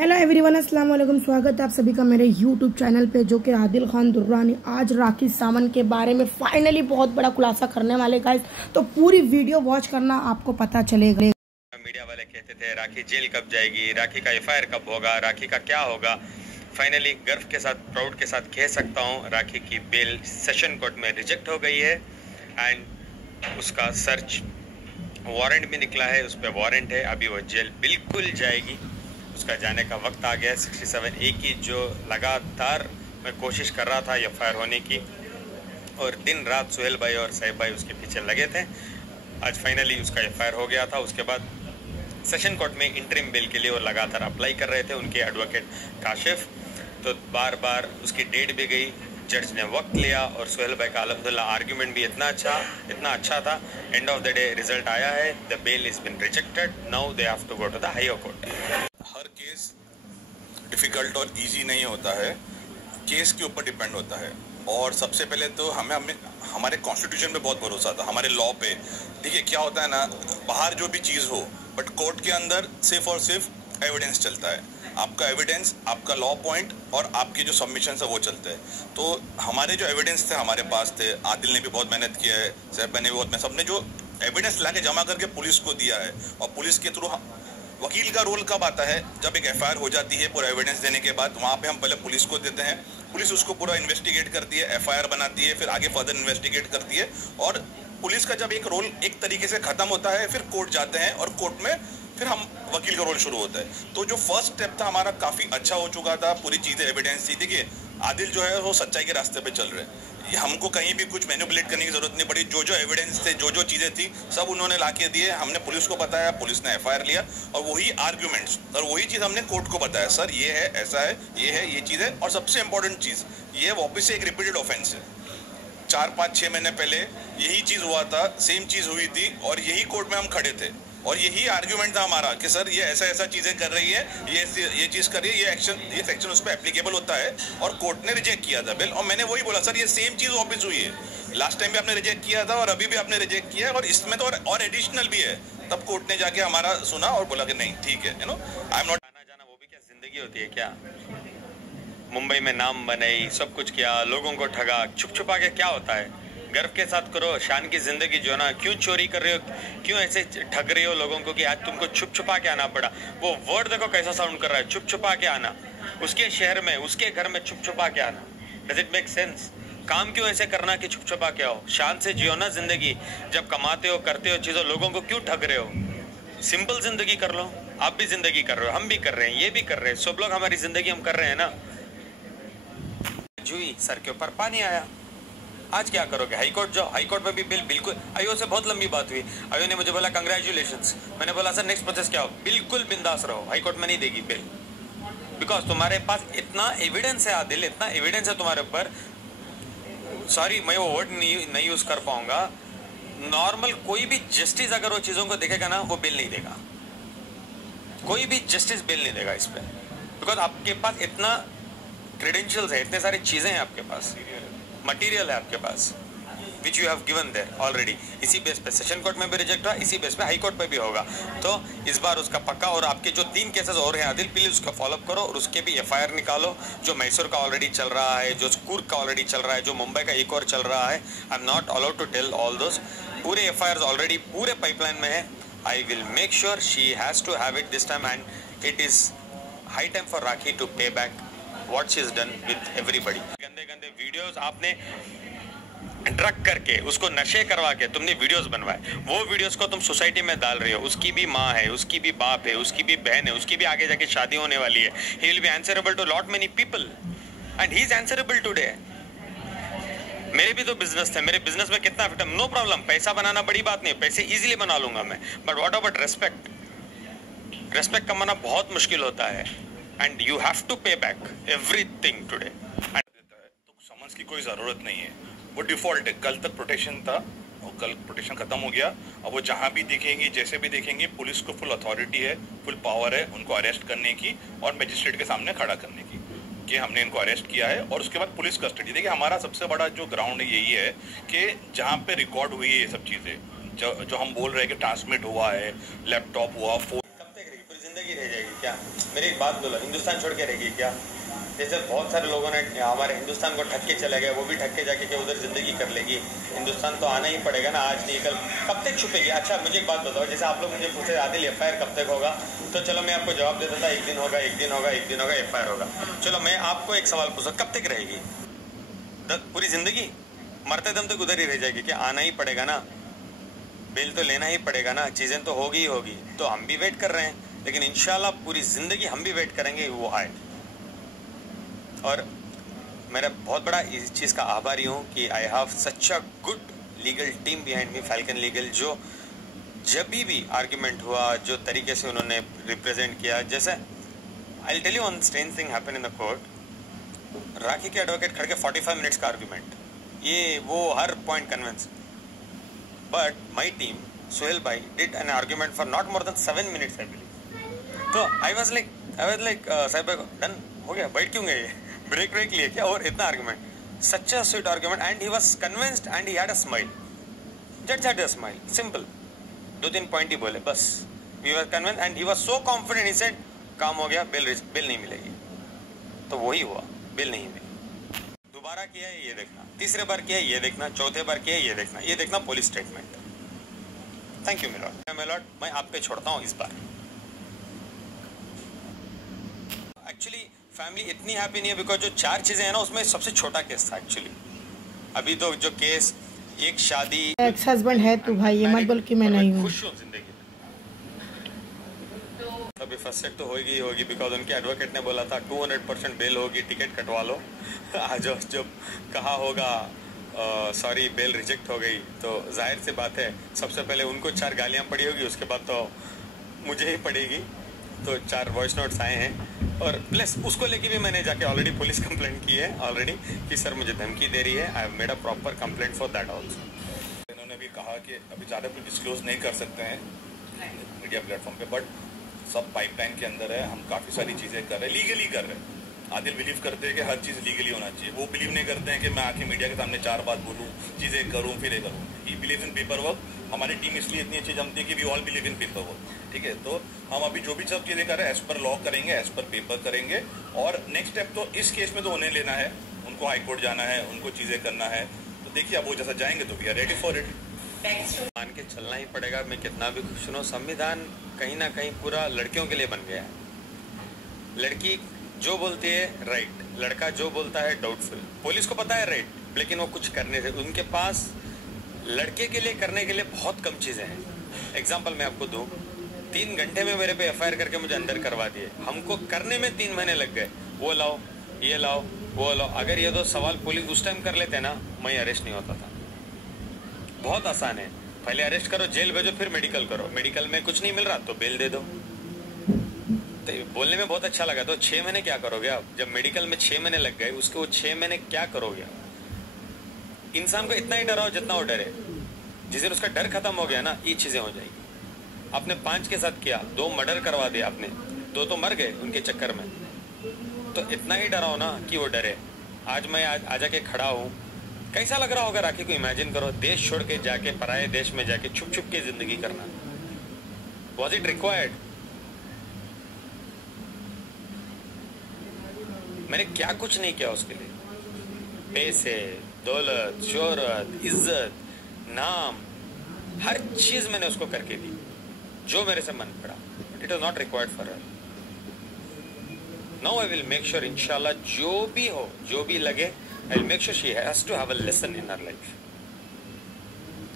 Hello everyone, अस्सलाम वालेकुम। स्वागत है आप सभी का मेरे यूट्यूब चैनल पे, जो कि आदिल खान दुर्रानी आज राखी सावंत के बारे में फाइनली बहुत बड़ा खुलासा करने वाले गाइस। तो पूरी वीडियो वॉच करना, आपको पता चलेगा। मीडिया वाले कहते थे राखी जेल कब जाएगी, राखी का एफआईआर कब होगा, राखी का क्या होगा। फाइनली गर्व के साथ, प्राउड के साथ कह सकता हूँ, राखी की बेल सेशन कोर्ट में रिजेक्ट हो गई है एंड उसका सर्च वारंट भी निकला है, उस पर वारंट है। अभी वो जेल बिल्कुल जाएगी, उसका जाने का वक्त आ गया है। 67A की जो लगातार मैं कोशिश कर रहा था एफआईआर होने की, और दिन रात सुहेल भाई और साहिब भाई उसके पीछे लगे थे। आज फाइनली उसका एफआईआर हो गया था। उसके बाद सेशन कोर्ट में इंटरिम बेल के लिए वो लगातार अप्लाई कर रहे थे, उनके एडवोकेट काशिफ। तो बार बार उसकी डेट भी गई, जज ने वक्त लिया, और सुहेल भाई का अल्हम्दुलिल्लाह आर्ग्यूमेंट भी इतना अच्छा था। End of the day result आया है, the bail is been rejected, now they have to go to the higher court. हर केस डिफ़िकल्ट और इजी नहीं होता है, केस के ऊपर डिपेंड होता है। और सबसे पहले तो हमें हमारे कॉन्स्टिट्यूशन पे बहुत भरोसा था, हमारे लॉ पे। देखिए क्या होता है ना, बाहर जो भी चीज़ हो, बट कोर्ट के अंदर सिर्फ और सिर्फ एविडेंस चलता है। आपका एविडेंस, आपका लॉ पॉइंट और आपके जो सबमिशन है वो चलते हैं। तो हमारे जो एविडेंस थे हमारे पास थे, आदिल ने भी बहुत मेहनत किया है, साहब ने भी बहुत, सबने जो एविडेंस ला के जमा करके पुलिस को दिया है। और पुलिस के थ्रू वकील का रोल कब आता है, जब एक एफआईआर हो जाती है पूरा एविडेंस देने के बाद, वहाँ पे हम पहले पुलिस को देते हैं, पुलिस उसको पूरा इन्वेस्टिगेट करती है, एफआईआर बनाती है, फिर आगे फर्दर इन्वेस्टिगेट करती है। और पुलिस का जब एक रोल एक तरीके से खत्म होता है, फिर कोर्ट जाते हैं और कोर्ट में फिर हम वकील का रोल शुरू होता है। तो जो फर्स्ट स्टेप था हमारा काफ़ी अच्छा हो चुका था, पूरी चीज़ें एविडेंस थी। देखिए आदिल जो है वो सच्चाई के रास्ते पे चल रहे हैं, हमको कहीं भी कुछ मैनिपुलेट करने की जरूरत नहीं पड़ी। जो जो एविडेंस थे, जो जो चीज़ें थी, सब उन्होंने ला के दिए, हमने पुलिस को बताया, पुलिस ने एफआईआर लिया, और वही आर्ग्यूमेंट्स और वही चीज़ हमने कोर्ट को बताया, सर ये है, ऐसा है, ये चीज़ है। और सबसे इंपॉर्टेंट चीज़ ये वापस से एक रिपीटेड ऑफेंस है। 4, 5, 6 महीने पहले यही चीज़ हुआ था, सेम चीज़ हुई थी, और यही कोर्ट में हम खड़े थे, और यही आर्ग्यूमेंट था हमारा कि सर ये ऐसा चीज़ें कर रही है, ये चीज़ कर रही है, ये सेक्शन उस पर एप्लीकेबल होता है। और कोर्ट ने रिजेक्ट किया था बिल, और मैंने वही बोला, सर ये सेम चीज़ वापस हुई है, लास्ट टाइम भी आपने रिजेक्ट किया था और अभी भी आपने रिजेक्ट किया है, और इसमें तो और एडिशनल भी है। तब कोर्ट ने जाके हमारा सुना और बोला कि नहीं ठीक है, आई एम नॉट। आना जाना वो भी क्या जिंदगी होती है क्या? मुंबई में नाम बनाई, सब कुछ किया, लोगों को ठगा, छुप छुपा के क्या होता है? गर्व के साथ करो। शान की जिंदगी जो ना, क्यों चोरी कर रहे हो, क्यों ऐसे ठग रहे हो लोगों को कि आज तुमको छुप छुपा के आना पड़ा? वो वर्ड देखो कैसा साउंड कर रहा है, छुप छुपा के आना, उसके शहर में, उसके घर में छुप छुपा के आना। Does it make sense? काम क्यों ऐसे करना कि छुप छुपा के आओ? शान से जियो ना जिंदगी। जब कमाते हो, करते हो चीजों, लोगों को क्यों ठग रहे हो? सिंपल जिंदगी कर लो। आप भी जिंदगी कर रहे हो, हम भी कर रहे हैं, ये भी कर रहे हैं, सब लोग हमारी जिंदगी हम कर रहे हैं ना। जुई सर के ऊपर पानी आया, आज क्या करोगे? हाईकोर्ट जाओ, हाईकोर्ट में भी बिल बिल्कुल। आयो से बहुत लंबी बात हुई, आयो ने मुझे बोला कंग्रेचुलेशंस, मैंने बोला सर नेक्स्ट प्रोसेस क्या हो? बिल्कुल बिंदास रहो, हाईकोर्ट में नहीं देगी बिल, बिकॉज तुम्हारे पास इतना एविडेंस है आदिल, इतना एविडेंस है तुम्हारे ऊपर। सॉरी मैं वो वर्ड नहीं यूज कर पाऊंगा। नॉर्मल कोई भी जस्टिस अगर वो चीजों को देखेगा ना, वो बिल नहीं देगा, कोई भी जस्टिस बिल नहीं देगा इस पर, बिकॉज आपके पास इतना क्रेडेंशियल्स है, इतने सारी चीजें हैं आपके पास, मटेरियल है आपके पास, which you have given there already. इसी बेस पे सेशन कोर्ट में भी रिजेक्ट हुआ, इसी बेस पे हाई कोर्ट पे भी होगा। तो इस बार उसका पक्का। और आपके जो 3 केसेस और हैं आदिल, प्लीज उसका फॉलोअप करो, और उसके भी एफआईआर निकालो। जो मैसूर का ऑलरेडी चल रहा है, जो कूर्ग का ऑलरेडी चल रहा है, जो मुंबई का एक और चल रहा है, I am not allowed to tell all those. पूरे एफआईआर ऑलरेडी पूरे पाइपलाइन में है। I will make sure she has to have it this time, and it is high time for Rakhi to pay back what she has done with everybody। गंदे गंदे videos आपने drug करके, उसको नशे करवा के तुमने वीडियोस बनवाए, वो वीडियोस को तुम सोसाइटी में डाल रहे हो। उसकी भी माँ है, उसकी भी बाप है, उसकी भी बहन है, उसकी भी आगे जाके शादी होने वाली है। he will be answerable to lot many people and he is answerable today। मेरे भी तो बिजनेस थे, मेरे बिजनेस में कितना फिट, नो प्रॉब्लम, पैसा बनाना बड़ी बात नहीं है, पैसे इजीली बना लूंगा मैं, but what about respect? Respect कमाना बहुत मुश्किल होता है, and you have to pay back everything today। तो समझ की कोई ज़रूरत नहीं है, वो डिफ़ॉल्ट है। कल तक प्रोटेक्शन था, और कल प्रोटेक्शन खत्म हो गया। अब वो जहाँ भी देखेंगे, जैसे भी देखेंगे, पुलिस को फुल अथॉरिटी है, फुल पावर है उनको अरेस्ट करने की और मजिस्ट्रेट के सामने खड़ा करने की, कि हमने इनको अरेस्ट किया है। और उसके बाद पुलिस कस्टडी। देखिए हमारा सबसे बड़ा जो ग्राउंड है यही है कि जहाँ पे रिकॉर्ड हुई है ये सब चीज़ें, जो हम बोल रहे हैं कि ट्रांसमिट हुआ है, लैपटॉप हुआ, फोन, कब तक रहेगी? पूरी जिंदगी रह जाएगी। क्या? मेरी एक बात बोलो, हिंदुस्तान छोड़ के रहेगी क्या? जैसे बहुत सारे लोगों ने हमारे हिंदुस्तान को ठग के चले गए, वो भी ठग के जाके क्या उधर ज़िंदगी कर लेगी? हिंदुस्तान तो आना ही पड़ेगा ना, आज नहीं कल। कब तक छुपेगी? अच्छा मुझे एक बात बताओ, जैसे आप लोग मुझे पूछे आदिल FIR कब तक होगा, तो चलो मैं आपको जवाब देता था एक दिन होगा, एक दिन होगा, एक दिन होगा, FIR होगा। चलो मैं आपको एक सवाल पूछा, कब तक रहेगी? पूरी ज़िंदगी? मरते दम तक उधर ही रह जाएगी क्या? आना ही पड़ेगा ना, बेल तो लेना ही पड़ेगा ना, चीज़ें तो होगी ही होगी। तो हम भी वेट कर रहे हैं, लेकिन इंशाल्लाह पूरी ज़िंदगी हम भी वेट करेंगे वो आए। और मेरा बहुत बड़ा इस चीज़ का आभारी हूँ कि I have such a good legal team behind me, falcon legal, जो जब भी आर्ग्यूमेंट हुआ, जो तरीके से उन्होंने रिप्रेजेंट किया। जैसे I will tell you one strange thing happen in the court. Rakhi के एडवोकेट खड़े के 45 मिनट्स का आर्ग्यूमेंट, ये वो हर point convince, but my team Suhail भाई did an argument for not more than 7 minutes I believe. तो आई वाज लाइक साहिब भाई डन हो गया, बैठ क्यों गए, ब्रेक लिए क्या? और इतना argument, such a sweet argument, and he was convinced and he had a smile, जज had a smile, simple 2-3 point ही बोले बस। We were convinced and he was so confident, he said काम हो गया, बिल नहीं मिलेगी। तो वही हुआ, बिल नहीं मिली। दोबारा किया है ये देखना, तीसरे बार किया है ये देखना, चौथे बार किया है ये देखना पुलिस स्टेटमेंट। थैंक यू मेलॉट, मैं आप पे छोड़ता हूँ इस बार। एक्चुअली फैमिली इतनी हैप्पी नहीं है बिकॉज जो 4 चीजें हैं ना, उसमें सबसे छोटा केस था एक्चुअली। अभी तो जो केस, एक शादी, एक्स हस्बैंड है तू भाई, ये मत बोल कि मैं नहीं हूँ। खुश हूँ जिंदगी में। अभी फर्स्ट सेट तो होगी बिकॉज उनके एडवोकेट ने बोला था 200% बेल होगी, टिकट कटवा लो। आज जब कहा होगा सॉरी बेल रिजेक्ट हो गई, तो जाहिर सी बात है सबसे पहले उनको 4 गालियाँ पड़ी होगी, उसके बाद तो मुझे ही पड़ेगी। तो 4 वॉइस नोट्स आए हैं, और प्लस उसको लेके भी मैंने जाके ऑलरेडी पुलिस कंप्लेंट की है ऑलरेडी कि सर मुझे धमकी दे रही है। I have made a proper complaint for that also. इन्होंने भी कहा कि अभी ज़्यादा कुछ डिस्क्लोज नहीं कर सकते हैं मीडिया प्लेटफॉर्म पे, बट सब पाइपलाइन के अंदर है, हम काफ़ी सारी चीज़ें कर रहे हैं, लीगली कर रहे हैं। आदिल बिलीव करते हैं कि हर चीज़ लीगली होना चाहिए, वो बिलीव नहीं करते हैं कि मैं आके मीडिया के सामने 4 बात बोलूँ, चीज़ें करूँ फिर ये करूँ। He believe in paper work. हमारी टीम इसलिए इतनी अच्छी जमती है कि we all believe in paper work, ठीक है। तो हम अभी जो भी सब चीज़ें कर रहे हैं एज पर लॉ करेंगे, एज पर पेपर करेंगे, और नेक्स्ट स्टेप तो इस केस में तो उन्हें लेना है, उनको हाई कोर्ट जाना है, उनको चीज़ें करना है। तो देखिए अब वो जैसा जाएंगे तो we are ready for it. मान के चलना ही पड़ेगा। मैं कितना भी खुश हूँ, संविधान कहीं ना कहीं पूरा लड़कियों के लिए बन गया है। लड़की जो बोलती है राइट, लड़का जो बोलता है डाउटफुल। पुलिस को पता है राइट, लेकिन वो कुछ करने से, उनके पास लड़के के लिए करने के लिए बहुत कम चीज़ें हैं। एग्जाम्पल मैं आपको दूँ, 3 घंटे में मेरे पे FIR करके मुझे अंदर करवा दिए, हमको करने में 3 महीने लग गए। वो लाओ, ये लाओ, वो लाओ। अगर ये 2 सवाल पुलिस उस टाइम कर लेते ना, मैं अरेस्ट नहीं होता था। बहुत आसान है, पहले अरेस्ट करो, जेल भेजो, फिर मेडिकल करो। मेडिकल में कुछ नहीं मिल रहा तो बेल दे दो। तो बोलने में बहुत अच्छा लगा। तो 6 महीने क्या करोगे आप? जब मेडिकल में 6 महीने लग गए, उसके वो 6 महीने क्या करोगे आप? इंसान को इतना ही डराओ जितना वो डरे। जिस दिन उसका डर खत्म हो गया ना, ये चीजें हो जाएगी। आपने 5 के साथ किया, 2 मर्डर करवा दिया आपने, 2 तो मर गए उनके चक्कर में। तो इतना ही डराओ ना कि वो डरे। आज मैं आ जाके खड़ा हूँ, कैसा लग रहा होगा राखी को इमेजिन करो। देश छोड़ के जाके पराये देश में जाके छुप छुप के जिंदगी करना। Was it required? मैंने क्या कुछ नहीं किया उसके लिए। पैसे, दौलत, शोहरत, इज्जत, नाम, हर चीज मैंने उसको करके दी जो मेरे से मन पड़ा। It was not required for her. Now I will make sure, इंशाल्लाह जो भी हो, जो भी लगे, I will make sure she has to have a lesson in her life.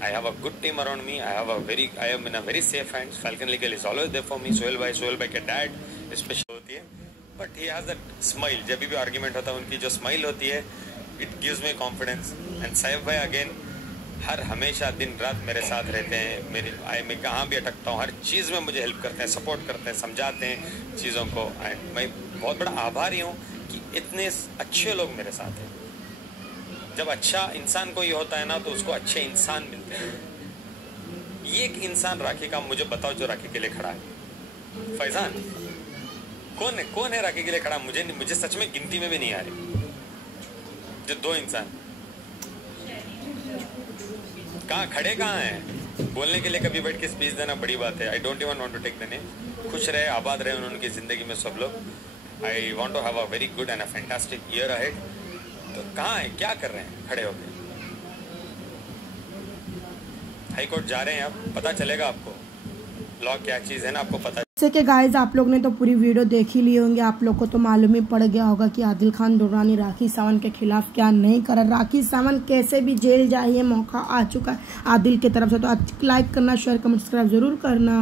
I have a good team around me. I am in a very safe hands. Falcon Legal is always there for me. Sohail bhai के dad especially होती है, but he has that smile. जब भी argument होता है, उनकी जो smile होती है, it gives me confidence. And Sahib भाई again, हमेशा दिन रात मेरे साथ रहते हैं। मैं कहाँ भी अटकता हूँ, हर चीज़ में मुझे हेल्प करते हैं, सपोर्ट करते हैं, समझाते हैं चीज़ों को। मैं बहुत बड़ा आभारी हूँ कि इतने अच्छे लोग मेरे साथ हैं। जब अच्छा इंसान कोई होता है ना, तो उसको अच्छे इंसान मिलते हैं। ये एक इंसान राखी का मुझे बताओ जो राखी के लिए खड़ा है। फैजान कौन है राखी के लिए खड़ा? मुझे सच में गिनती में भी नहीं आ रही जो 2 इंसान कहाँ खड़े, कहाँ हैं बोलने के लिए। कभी बैठ के स्पीच देना बड़ी बात है। I don't even want to take the name. खुश रहे, आबाद रहे उनकी ज़िंदगी में सब लोग। I want to have a very good and a fantastic year ahead. तो कहाँ है, क्या कर रहे हैं खड़े होकर? हाई कोर्ट जा रहे हैं, अब पता चलेगा आपको लॉ क्या चीज़ है ना, आपको पता। जैसे कि गाइज आप लोग ने तो पूरी वीडियो देख ही ली होंगे, आप लोग को तो मालूम ही पड़ गया होगा कि आदिल खान दुर्रानी राखी सावंत के खिलाफ क्या नहीं कर रहा। राखी सावंत कैसे भी जेल जाए, ये मौका आ चुका है आदिल की तरफ से। तो लाइक करना, शेयर, कमेंट, सब्सक्राइब जरूर करना।